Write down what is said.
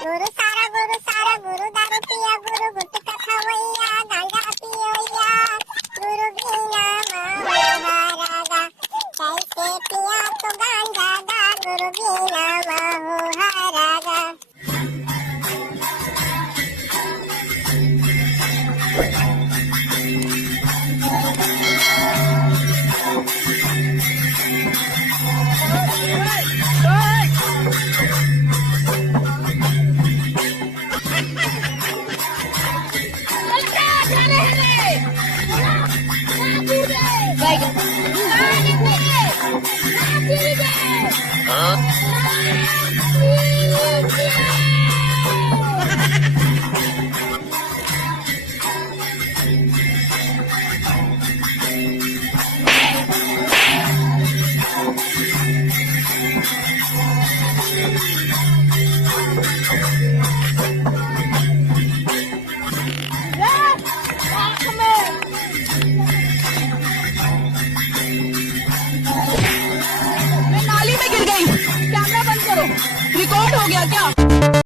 गुरु दारू पिया गुरु गुटखा खवैया गांजा पियोया गुरु बिना महारागा कैसे पिया तो गांजा दा गुरु बिना महारागा। रिकॉर्ड हो गया क्या?